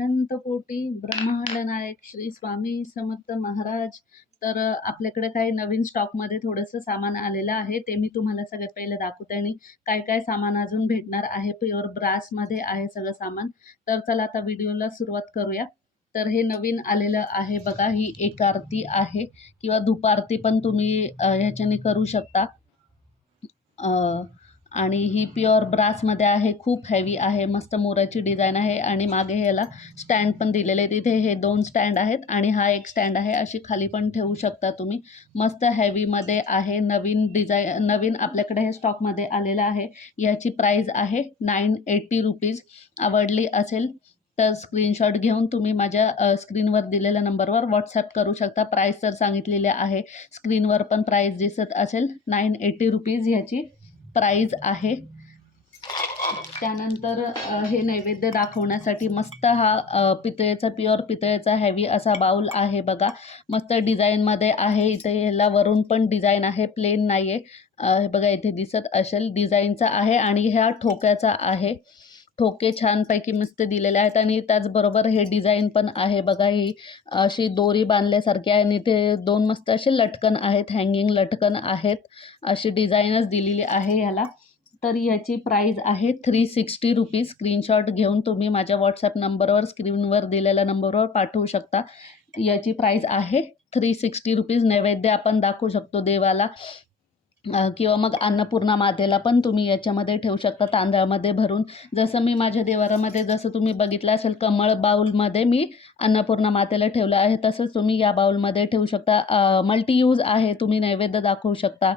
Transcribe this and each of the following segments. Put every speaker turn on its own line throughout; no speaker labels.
अनंतपोटी ब्रह्मांडनायक ब्रह्मांड नायक श्री स्वामी समर्थ महाराज. तर आपल्याकडे काही नवीन स्टॉकमध्ये थोडंसं सामान आलेलं आहे ते मी तुम्हाला सगळ्यात पहिले दाखवते आणि काय काय सामान अजून भेटणार आहे प्युअर ब्रासमध्ये आहे सगळं सामान. तर चला आता व्हिडिओला सुरुवात करूया. तर हे नवीन आलेलं आहे बघा ही एक आरती आहे किंवा दुपारती पण तुम्ही ह्याच्याने करू शकता. आणि ही प्युअर ब्रासमध्ये आहे खूप हेवी आहे मस्त मोराची डिझाईन आहे आणि मागे ह्याला स्टँड पण दिलेले तिथे हे दोन स्टँड आहेत आणि हा एक स्टँड आहे अशी खाली पण ठेवू शकता तुम्ही. मस्त हेवीमध्ये आहे नवीन डिझाईन नवीन आपल्याकडे हे स्टॉकमध्ये आलेलं आहे. याची प्राईज आहे नाईन एटी रुपीज आवडली असेल तर स्क्रीनशॉट घेऊन तुम्ही माझ्या स्क्रीनवर दिलेल्या नंबरवर व्हॉट्सॲप करू शकता. प्राईस तर सांगितलेली आहे. स्क्रीनवर पण प्राईस दिसत असेल. नाईन एटी रुपीज ह्याची प्राईज आहे. त्यानंतर हे नैवेद्य दाखवण्यासाठी मस्त हा पितळेचा प्युअर पितळेचा हॅवी असा बाऊल आहे बघा. मस्त डिझाईनमध्ये आहे. इथे ह्याला वरून पण डिझाईन आहे. प्लेन नाही आहे हे बघा इथे दिसत असेल. डिझाईनचा आहे आणि ह्या ठोक्याचा आहे. ठोके छानपैकी मस्त दिलेले आहेत आणि त्याचबरोबर हे डिझाईन पण आहे. बघा ही अशी दोरी बांधल्यासारखी आहे आणि ते दोन मस्त असे लटकन आहेत हँगिंग लटकन आहेत. अशी डिझाईनच दिलेली आहे ह्याला. तर याची प्राईज आहे थ्री सिक्स्टी रुपीज स्क्रीनशॉट घेऊन तुम्ही माझ्या व्हॉट्सॲप नंबरवर स्क्रीनवर दिलेल्या नंबरवर पाठवू शकता. याची प्राईज आहे थ्री सिक्स्टी रुपीज नैवेद्य आपण दाखवू शकतो देवाला. किंवा मग अन्नपूर्णा मातेला पण तुम्ही याच्यामध्ये ठेवू शकता तांदळामध्ये भरून. जसं मी माझ्या देवारामध्ये जसं तुम्ही बघितलं असेल कमळ बाऊलमध्ये मी अन्नपूर्णा मातेला ठेवलं आहे तसंच तुम्ही या बाऊलमध्ये ठेवू शकता. मल्टी यूज आहे तुम्ही नैवेद्य दाखवू शकता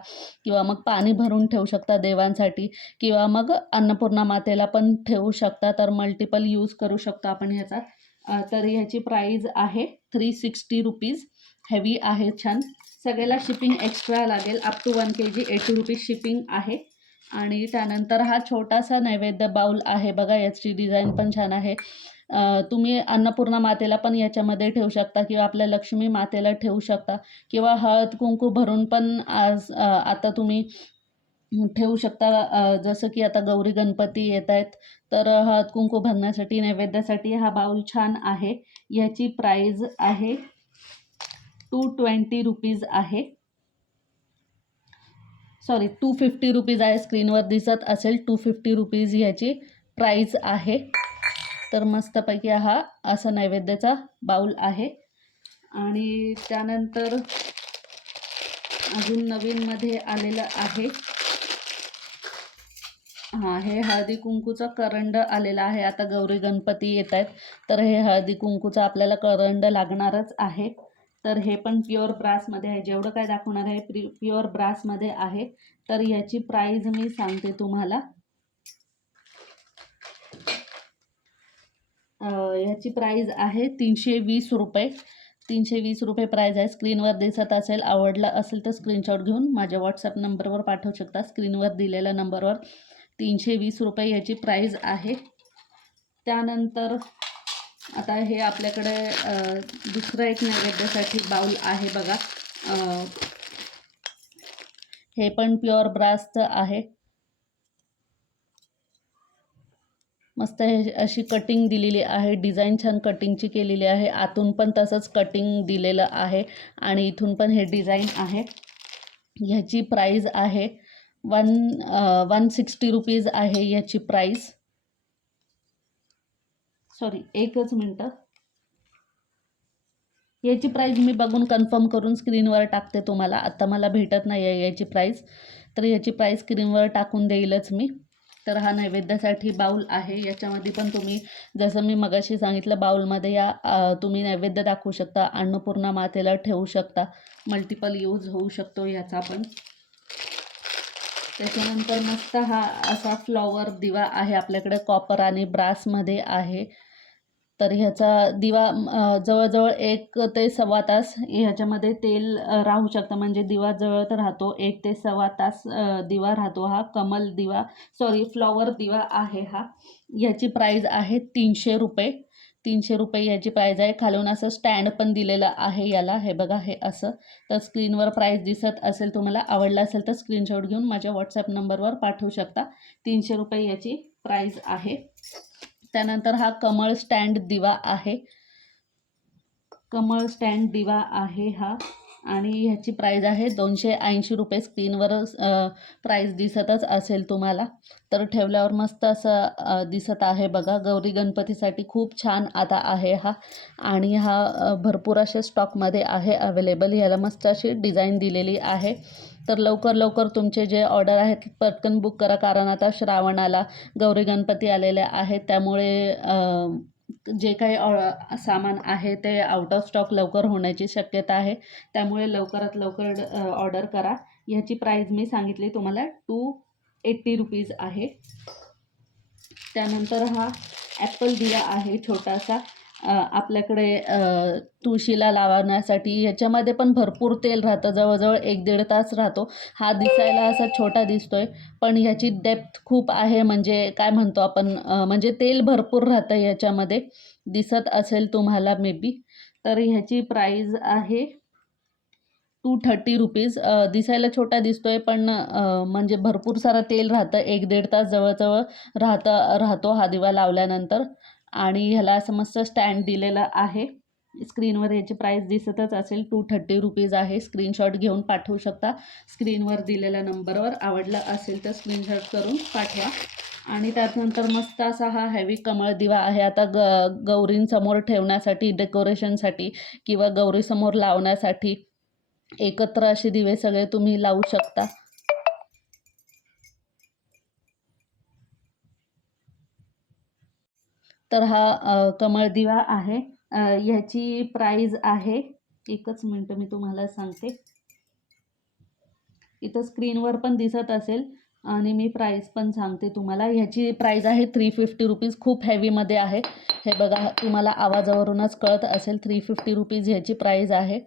किंवा मग पाणी भरून ठेवू शकता देवांसाठी किंवा मग अन्नपूर्णा मातेला पण ठेवू शकता तर मल्टिपल यूज करू शकतो आपण ह्याचा. तर ह्याची प्राईज आहे थ्री सिक्स्टी रुपीज. हेवी आहे छान. सगळ्याला शिपिंग एक्स्ट्रा लागेल up to one K G eighty rupees shipping आहे. आणि त्यानंतर हा छोटासा नैवेद्य बाऊल आहे बघा याची डिझाईन पण छान आहे. तुम्ही अन्नपूर्णा मातेला पण याच्यामध्ये ठेवू शकता किंवा आपल्या लक्ष्मी मातेला ठेवू शकता किंवा हळद कुंकू भरून पण आज आता तुम्ही ठेवू शकता. जसं की आता गौरी गणपती येत आहेत तर हळद कुंकू भरण्यासाठी नैवेद्यासाठी हा बाऊल छान आहे. याची प्राईज आहे टू ट्वेंटी रुपीज आहे. सॉरी टू फिफ्टी रुपीज आहे स्क्रीनवर दिसत असेल टू फिफ्टी रुपीज ह्याची प्राईज आहे. तर मस्तपैकी हा असा नैवेद्याचा बाऊल आहे. आणि त्यानंतर अजून नवीनमध्ये आलेलं आहे. हां हे हळदी कुंकूचं करंड आलेलं आहे. आता गौरी गणपती येत आहेत तर हे हळदी कुंकूचं आपल्याला करंड लागणारच आहे. तर हे पण प्युअर ब्रासमध्ये आहे. जेवढं काय दाखवणार आहे प्रि प्युअर ब्रासमध्ये आहे. तर याची प्राईज मी सांगते तुम्हाला. याची ह्याची प्राईज आहे तीनशे वीस रुपये. तीनशे वीस रुपये प्राईज आहे. स्क्रीनवर दिसत असेल आवडला असेल तर स्क्रीनशॉट घेऊन माझ्या व्हॉट्सअप नंबरवर पाठवू शकता. स्क्रीनवर दिलेल्या नंबरवर तीनशे वीस रुपये याची प्राईज आहे. त्यानंतर आता हे आपल्याकडे दुसरं एक नैवेद्यासाठी बाऊल आहे बघा. हे पण प्युअर ब्रासचं आहे. मस्त हे अशी कटिंग दिलेली आहे. डिझाईन छान कटिंगची केलेली आहे. आतून पण तसंच कटिंग दिलेलं आहे आणि इथून पण हे डिझाईन आहे. ह्याची प्राईज आहे वन वन सिक्स्टी रुपीज आहे याची प्राईस. सॉरी एकच मिनटं. याची प्राईज मी बघून कन्फर्म करून स्क्रीनवर टाकते तुम्हाला. आत्ता मला भेटत नाही आहे याची प्राईज तर याची प्राईज स्क्रीनवर टाकून देईलच मी. तर हा नैवेद्यासाठी बाऊल आहे. याच्यामध्ये पण तुम्ही जसं मी मगाशी सांगितलं बाऊलमध्ये या तुम्ही नैवेद्य दाखवू शकता. अन्नपूर्णा मातेला ठेवू शकता. मल्टिपल यूज होऊ शकतो याचा पण. त्याच्यानंतर मस्त हा असा फ्लॉवर दिवा आहे आपल्याकडे. कॉपर आणि ब्रासमध्ये आहे. तर ह्याचा दिवा जवळजवळ एक ते सव्वा तास ह्याच्यामध्ये तेल राहू शकतं. म्हणजे दिवा जळत राहतो एक ते सव्वा तास दिवा राहतो हा. कमल दिवा सॉरी फ्लॉवर दिवा आहे हा. ह्याची प्राईज आहे तीनशे रुपये. तीनशे रुपये याची प्राईज आहे. खालून असं स्टँड पण दिलेलं आहे याला. हे बघा हे असं. तर स्क्रीनवर प्राईज दिसत असेल तुम्हाला आवडला असेल तर स्क्रीनशॉट घेऊन माझ्या व्हॉट्सअप नंबरवर पाठवू शकता. तीनशे रुपये याची प्राईज आहे. त्यानंतर हा कमळ स्टँड दिवा आहे. कमळ स्टँड दिवा आहे हा. आणि ह्याची प्राईज आहे दोनशे ऐंशी रुपये स्क्रीनवर प्राईज दिसतच असेल तुम्हाला. तर ठेवल्यावर मस्त असं दिसत आहे बघा. गौरी गणपतीसाठी खूप छान आता आहे हा. आणि हा भरपूर असे स्टॉकमध्ये आहे अवेलेबल ह्याला मस्त अशी डिझाईन दिलेली आहे. तर लवकर लवकर तुमचे जे ऑर्डर आहेत पटकन बुक करा. कारण आता श्रावणाला गौरी गणपती आलेले आहेत. त्यामुळे जे काही ऑ सामान आहे ते आउट ऑफ स्टॉक लवकर होण्याची शक्यता आहे. त्यामुळे लवकरात लवकर ऑर्डर करा. ह्याची प्राईज मी सांगितली तुम्हाला टू एट्टी रुपीज आहे. त्यानंतर हा ॲपल दिवा आहे छोटासा. आपल्याकडे तुळशीला लावण्यासाठी ह्याच्यामध्ये पण भरपूर तेल राहतं. जवळजवळ एक दीड तास राहतो. हा दिसायला असा छोटा दिसतोय पण ह्याची डेप्थ खूप आहे. म्हणजे काय म्हणतो आपण म्हणजे तेल भरपूर राहतं ह्याच्यामध्ये. दिसत असेल तुम्हाला मे बी तर ह्याची प्राईज आहे टू थर्टी रुपीज दिसायला छोटा दिसतोय पण म्हणजे भरपूर सारं तेल राहतं. एक दीड तास जवळजवळ राहतं राहतो हा दिवा लावल्यानंतर. आणि ह्याला असं मस्त स्टँड दिलेलं आहे. स्क्रीनवर याची प्राईस दिसतच असेल. टू थर्टी रुपीज आहे. स्क्रीनशॉट घेऊन पाठवू शकता. स्क्रीनवर दिलेल्या नंबरवर आवडला असेल तर स्क्रीनशॉट करून पाठवा. आणि त्यानंतर मस्त असा हा हॅवी कमळ दिवा आहे. आता ग गौरींसमोर ठेवण्यासाठी डेकोरेशनसाठी किंवा गौरीसमोर लावण्यासाठी एकत्र असे दिवे सगळे तुम्ही लावू शकता. तर हा कमळ दिवा आहे. ह्याची प्राईज आहे. एकच मिनटं मी तुम्हाला सांगते. इथं स्क्रीनवर पण दिसत असेल आणि मी प्राईस पण सांगते तुम्हाला. ह्याची प्राईज आहे थ्री फिफ्टी रुपीज खूप हेवीमध्ये आहे. हे बघा तुम्हाला आवाजावरूनच कळत असेल. थ्री फिफ्टी रुपीज ह्याची प्राईज आहे.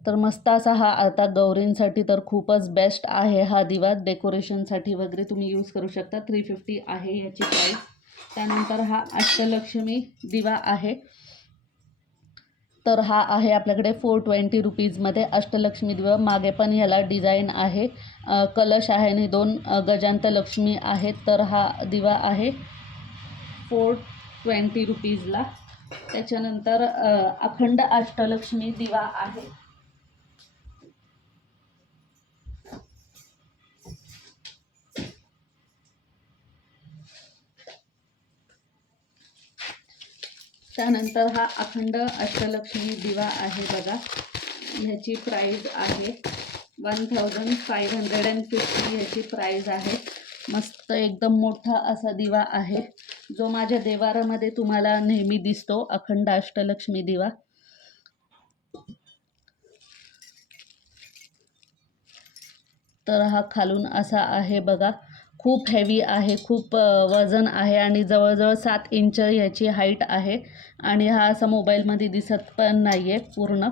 तर मस्त असा हा आता गौरींसाठी तर खूपच बेस्ट आहे हा दिवा. डेकोरेशनसाठी वगैरे तुम्ही यूज करू शकता. थ्री फिफ्टी आहे ह्याची प्राईस त्यानंतर हा अष्टलक्ष्मी दिवा आहे. तर हा आहे आपल्याकडे फोर ट्वेंटी रुपीजमध्ये अष्टलक्ष्मी दिवा. मागे पण ह्याला डिझाईन आहे. कलश आहे आणि दोन गजांत लक्ष्मी आहेत तर हा दिवा आहे फोर ट्वेंटी रुपीजला त्याच्यानंतर अखंड अष्टलक्ष्मी दिवा आहे. त्यानंतर हा अखंड अष्टलक्ष्मी दिवा आहे बघा. ह्याची प्राईज आहे one thousand five hundred and fifty ह्याची प्राईज आहे. मस्त एकदम मोठा असा दिवा आहे जो माझ्या देवारामध्ये तुम्हाला नेहमी दिसतो अखंड अष्टलक्ष्मी दिवा. तर हा खालून असा आहे बघा. खूप हेवी आहे खूप वजन आहे आणि जवळजवळ सात इंच ह्याची हाईट आहे आणि हा असा मोबाईलमध्ये दिसत पण नाही आहे पूर्ण.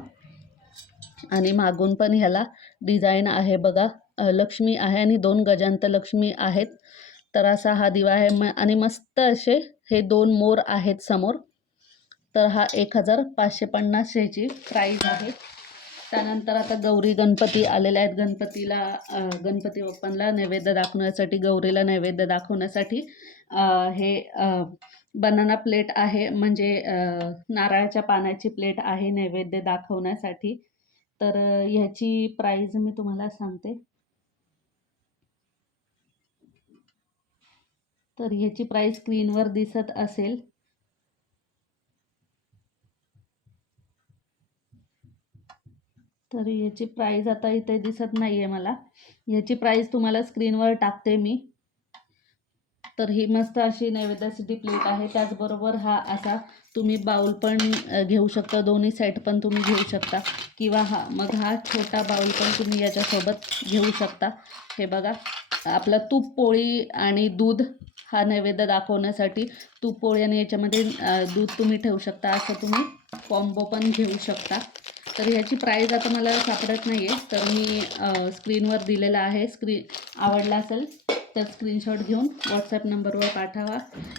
आणि मागून पण ह्याला डिझाईन आहे बघा. लक्ष्मी आहे आणि दोन गजांत लक्ष्मी आहेत. तर असा हा दिवा आहे म आणि मस्त असे हे दोन मोर आहेत समोर. तर हा एक हजार पाचशे पन्नास ह्याची प्राईज आहे. त्यानंतर आता गौरी गणपती आलेले आहेत. गणपतीला गणपती बाप्पांना नैवेद्य दाखवण्यासाठी गौरीला नैवेद्य दाखवण्यासाठी हे बनाना प्लेट आहे. म्हणजे नारळाच्या पानाची प्लेट आहे नैवेद्य दाखवण्यासाठी. तर ह्याची प्राईज मी तुम्हाला सांगते. तर ह्याची प्राईस स्क्रीनवर दिसत असेल. तर याची प्राईज आता इथे दिसत नाही आहे मला. याची प्राईज तुम्हाला स्क्रीनवर टाकते मी. तर ही मस्त अशी नैवेद्यासाठी प्लेट आहे. त्याचबरोबर हा असा तुम्ही बाऊल पण घेऊ शकता. दोन्ही सेट पण तुम्ही घेऊ शकता. किंवा हा मग हा छोटा बाऊल पण तुम्ही याच्यासोबत घेऊ शकता. हे बघा आपला तूप पोळी आणि दूध हा नैवेद्य दाखवण्यासाठी तूप पोळी आणि याच्यामध्ये दूध तुम्ही ठेवू शकता. असं तुम्ही कॉम्बो पण घेऊ शकता. तर ह्याची प्राईज आता मला सापडत नाही आहे तर मी स्क्रीनवर दिलेला आहे. स्क्रीन आवडला असेल तर स्क्रीनशॉट घेऊन व्हॉट्सअप नंबरवर पाठवा.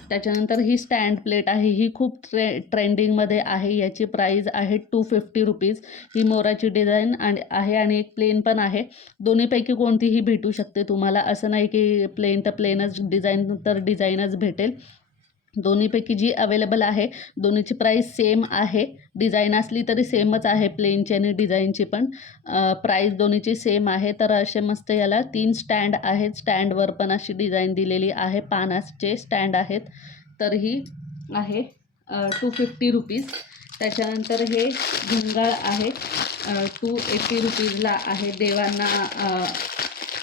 त्याच्यानंतर ही स्टँड प्लेट आहे. ही खूप ट्रे ट्रेंडिंगमध्ये आहे. याची प्राईज आहे टू फिफ्टी रुपीज ही मोराची डिझाईन आणि आहे आणि एक प्लेन पण आहे. दोन्हीपैकी कोणतीही भेटू शकते तुम्हाला. असं नाही की प्लेन तर प्लेनच डिझाईन तर डिझाईनच भेटेल. दोन्हीपैकी जी अवेलेबल आहे दोन्हीची प्राईस सेम आहे. डिझाईन असली तरी सेमच आहे प्लेनची आणि डिझाईनची पण. प्राईस दोन्हीची सेम आहे. तर असे मस्त याला तीन स्टँड आहेत. स्टँडवर पण अशी डिझाईन दिलेली आहे. पानाचे स्टँड आहेत. तर ही आहे टू फिफ्टी रुपीज त्याच्यानंतर हे झुंगाळ आहे. टू एटी रुपीजला आहे. देवांना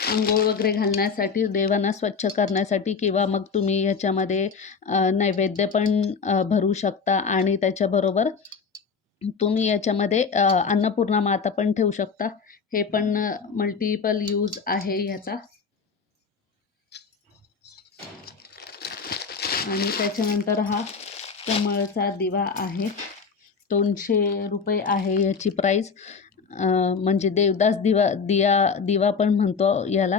आंघोळ वगैरे घालण्यासाठी देवांना स्वच्छ करण्यासाठी किंवा मग तुम्ही ह्याच्यामध्ये नैवेद्य पण भरू शकता आणि त्याच्याबरोबर तुम्ही याच्यामध्ये अन्नपूर्णा माता पण ठेवू शकता. हे पण मल्टिपल यूज आहे ह्याचा. आणि त्याच्यानंतर हा कमळचा दिवा आहे. दोनशे रुपये आहे याची प्राईस म्हणजे देवदास दिवा दिया दिवा पण म्हणतो याला.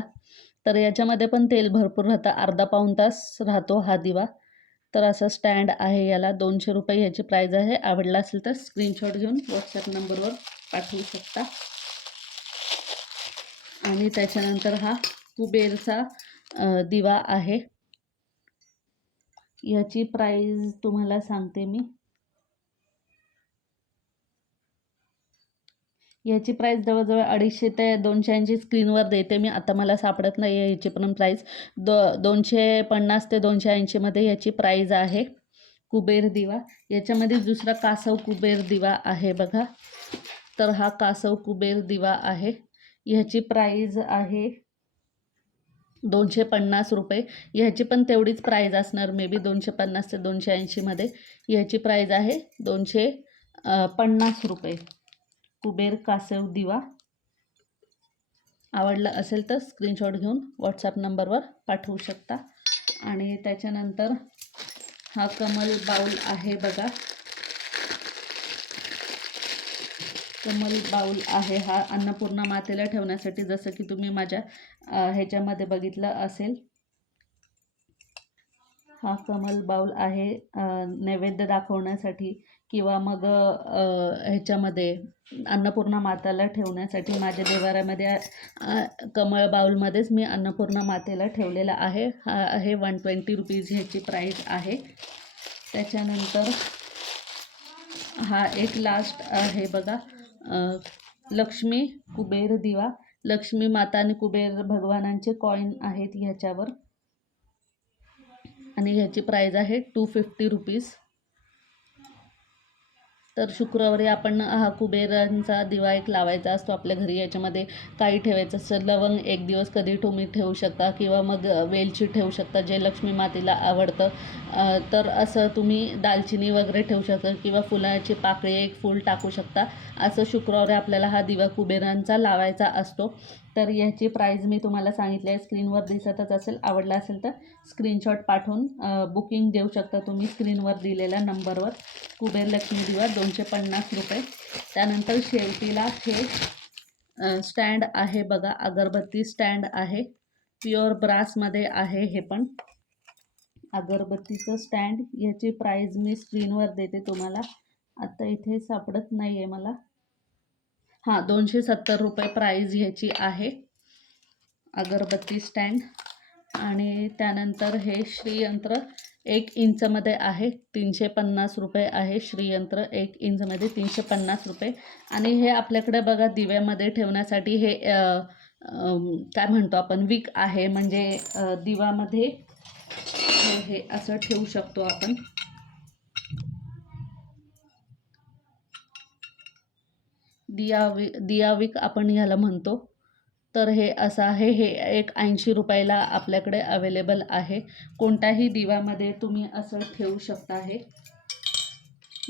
तर याच्यामध्ये पण तेल भरपूर राहतं. अर्धा पाऊण तास राहतो हा दिवा. तर असं स्टँड आहे याला. दोनशे रुपये याची प्राईज आहे. आवडला असेल तर स्क्रीनशॉट घेऊन व्हॉट्सअप नंबरवर पाठवू शकता. आणि त्याच्यानंतर हा कुबेरचा दिवा आहे. याची प्राईज तुम्हाला सांगते मी. याची प्राईस जवळजवळ अडीचशे ते दोनशे ऐंशी स्क्रीनवर देते मी. आता मला सापडत नाही आहे याची पण प्राईस दो दोनशे पन्नास ते दोनशे ऐंशीमध्ये याची प्राईज आहे. कुबेर दिवा. याच्यामध्ये दुसरा कासव कुबेर दिवा आहे बघा. तर हा कासव कुबेर दिवा आहे. ह्याची प्राईज आहे दोनशे पन्नास रुपये. ह्याची पण तेवढीच प्राईज असणार मे बी दोनशे पन्नास ते दोनशे ऐंशीमध्ये ह्याची प्राईज आहे दोनशे पन्नास रुपये. कुबेर कासव दिवा. आवडला असेल तर स्क्रीनशॉट घेऊन व्हॉट्सअप नंबरवर पाठवू शकता. आणि त्याच्यानंतर हा कमल बाऊल आहे बघा. कमल बाऊल आहे हा अन्नपूर्णा मातेला ठेवण्यासाठी जसं की तुम्ही माझ्या ह्याच्यामध्ये बघितलं असेल. हा कमल बाऊल आहे नैवेद्य दाखवण्यासाठी. किंवा मग ह्याच्यामध्ये अन्नपूर्णा माताला ठेवण्यासाठी माझ्या देवाऱ्यामध्ये कमळ बाऊलमध्येच मी अन्नपूर्णा मातेला ठेवलेला आहे. हा आहे वन ट्वेंटी रुपीज ह्याची प्राईस आहे. त्याच्यानंतर हा एक लास्ट आहे बघा. लक्ष्मी कुबेर दिवा. लक्ष्मी माता आणि कुबेर भगवानांचे कॉईन आहेत ह्याच्यावर. आणि ह्याची प्राईज आहे टू फिफ्टी रुपीज तर शुक्रवारी आपण हा कुबेरांचा दिवा एक लावायचा असतो आपल्या घरी. याच्यामध्ये काही ठेवायचं असतं. लवंग एक दिवस कधी तुम्ही ठेवू शकता किंवा मग वेलची ठेवू शकता जे लक्ष्मी मातेला आवडतं. तर असं तुम्ही दालचिनी वगैरे ठेवू शकता किंवा फुलाची पाकळी एक फूल टाकू शकता. असं शुक्रवारी आपल्याला हा दिवा कुबेरांचा लावायचा असतो. तर याची प्राईज मी तुम्हाला सांगितली आहे. स्क्रीनवर दिसतच असेल आवडला असेल तर स्क्रीनशॉट पाठवून बुकिंग देऊ शकता तुम्ही स्क्रीनवर दिलेल्या नंबरवर कुबेर लक्ष्मी दिवा दोनशे पन्नास रुपये. त्यानंतर शेवटीला हे स्टँड आहे बघा. अगरबत्ती स्टँड आहे. प्युअर ब्रासमध्ये आहे हे पण. अगरबत्तीचं स्टँड याची प्राईज मी स्क्रीनवर देते तुम्हाला. आता इथे सापडत नाही आहे मला. हां दोनशे सत्तर रुपये प्राईज ह्याची आहे. अगरबत्ती स्टँड आणि त्यानंतर हे श्रीयंत्र एक इंचमध्ये आहे तीनशे पन्नास रुपये आहे. श्रीयंत्र एक इंचमध्ये तीनशे पन्नास रुपये. आणि हे आपल्याकडे बघा दिव्यामध्ये ठेवण्यासाठी हे काय म्हणतो आपण विक आहे. म्हणजे दिवामध्ये हे असं ठेवू शकतो आपण. दियावी दियाविक आपण ह्याला म्हणतो. तर हे असं आहे हे एक ऐंशी रुपयाला आपल्याकडे अवेलेबल आहे. कोणत्याही दिवामध्ये तुम्ही असं ठेवू शकता हे.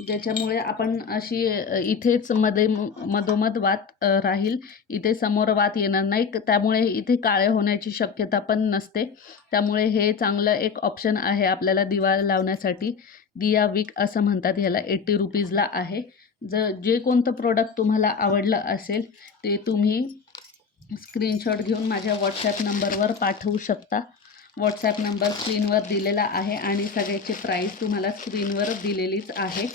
ज्याच्यामुळे आपण अशी इथेच मध्ये मधोमध वात राहील. इथे समोर वात येणार नाही. क- त्यामुळे इथे काळे होण्याची शक्यता पण नसते. त्यामुळे हे चांगलं एक ऑप्शन आहे आपल्याला दिवा लावण्यासाठी. दिया विक असं म्हणतात ह्याला. एट्टी रुपीजला आहे. ज जे कोणतं प्रोडक्ट तुम्हाला आवडलं असेल ते तुम्ही स्क्रीनशॉट घेऊन माझ्या व्हॉट्सॲप नंबरवर पाठवू शकता. व्हॉट्सॲप नंबर स्क्रीनवर दिलेला आहे आणि सगळ्याची प्राईस तुम्हाला स्क्रीनवर दिलेलीच आहे.